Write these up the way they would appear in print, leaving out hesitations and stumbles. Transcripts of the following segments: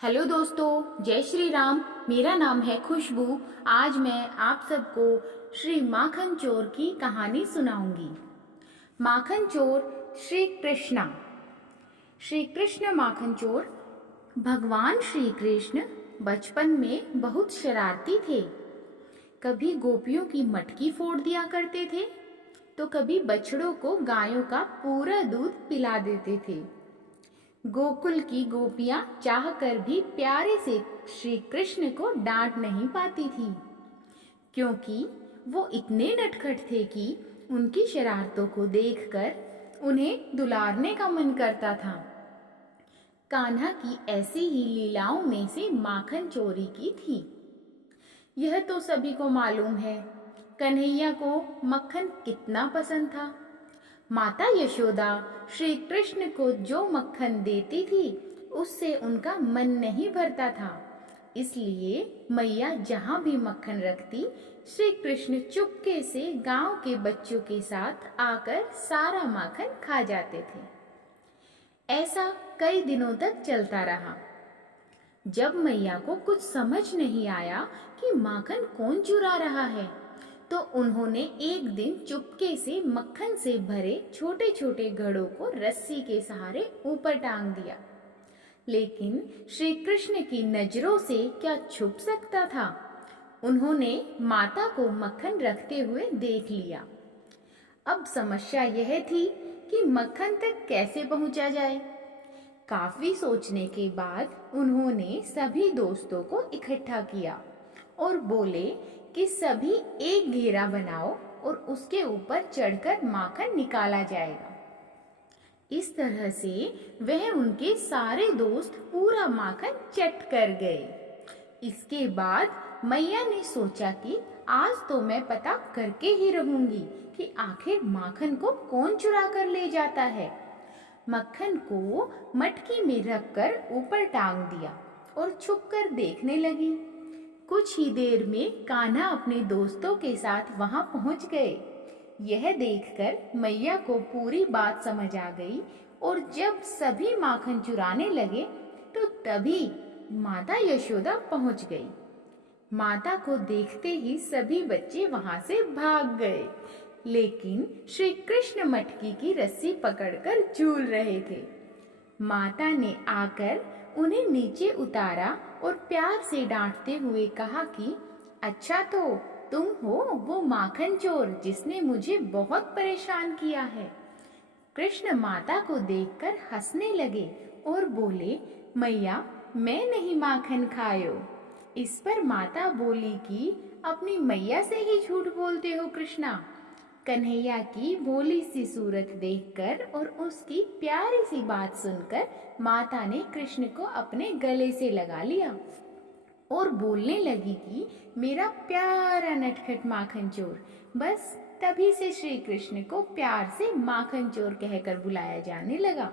Hello दोस्तों, जय श्री राम। मेरा नाम है खुशबू। आज मैं आप सबको श्री माखन चोर की कहानी सुनाऊंगी। माखन चोर श्री कृष्णा। श्री कृष्ण माखन चोर। भगवान श्री कृष्ण बचपन में बहुत शरारती थे। कभी गोपियों की मटकी फोड़ दिया करते थे तो कभी बछड़ों को गायों का पूरा दूध पिला देते थे। गोकुल की गोपियां चाहकर भी प्यारे से श्री कृष्ण को डांट नहीं पाती थी, क्योंकि वो इतने नटखट थे कि उनकी शरारतों को देखकर उन्हें दुलारने का मन करता था। कान्हा की ऐसी ही लीलाओं में से माखन चोरी की थी। यह तो सभी को मालूम है, कन्हैया को मक्खन कितना पसंद था। माता यशोदा श्री कृष्ण को जो मक्खन देती थी उससे उनका मन नहीं भरता था, इसलिए मैया जहाँ भी मक्खन रखती श्री कृष्ण चुपके से गांव के बच्चों के साथ आकर सारा माखन खा जाते थे। ऐसा कई दिनों तक चलता रहा। जब मैया को कुछ समझ नहीं आया कि माखन कौन चुरा रहा है, तो उन्होंने एक दिन चुपके से मक्खन से भरे छोटे छोटे घड़ों को रस्सी के सहारे ऊपर टांग दिया। लेकिन श्री कृष्ण की नजरों से क्या छुप सकता था। उन्होंने माता को मक्खन रखते हुए देख लिया। अब समस्या यह थी कि मक्खन तक कैसे पहुंचा जाए। काफी सोचने के बाद उन्होंने सभी दोस्तों को इकट्ठा किया और बोले कि सभी एक घेरा बनाओ और उसके ऊपर चढ़कर माखन निकाला जाएगा। इस तरह से वह उनके सारे दोस्त पूरा माखन चट कर गए। इसके बाद मैया ने सोचा कि आज तो मैं पता करके ही रहूंगी कि आखिर माखन को कौन चुरा कर ले जाता है। मक्खन को मटकी में रखकर ऊपर टांग दिया और छुपकर देखने लगी। कुछ ही देर में कान्हा अपने दोस्तों के साथ वहां पहुंच गए। यह देखकर मैया को पूरी बात समझ आ गई और जब सभी माखन चुराने लगे तो तभी माता यशोदा पहुंच गई। माता को देखते ही सभी बच्चे वहां से भाग गए, लेकिन श्री कृष्ण मटकी की रस्सी पकड़कर झूल रहे थे। माता ने आकर उन्हें नीचे उतारा और प्यार से डांटते हुए कहा कि अच्छा, तो तुम हो वो माखन चोर जिसने मुझे बहुत परेशान किया है। कृष्ण माता को देखकर हंसने लगे और बोले, मैया, मैं नहीं माखन खायो। इस पर माता बोली कि अपनी मैया से ही झूठ बोलते हो कृष्णा। कन्हैया की भोली सी सूरत देखकर और उसकी प्यारी सी बात सुनकर माता ने कृष्ण को अपने गले से लगा लिया और बोलने लगी कि मेरा प्यारा नटखट माखन चोर। बस तभी से श्री कृष्ण को प्यार से माखन चोर कहकर बुलाया जाने लगा।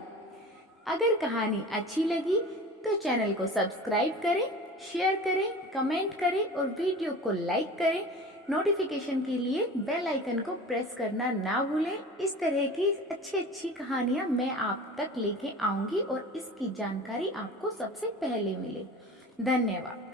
अगर कहानी अच्छी लगी तो चैनल को सब्सक्राइब करें, शेयर करें, कमेंट करें और वीडियो को लाइक करें। नोटिफिकेशन के लिए बेल आइकन को प्रेस करना ना भूलें। इस तरह की अच्छी अच्छी कहानियाँ मैं आप तक लेके आऊंगी और इसकी जानकारी आपको सबसे पहले मिले। धन्यवाद।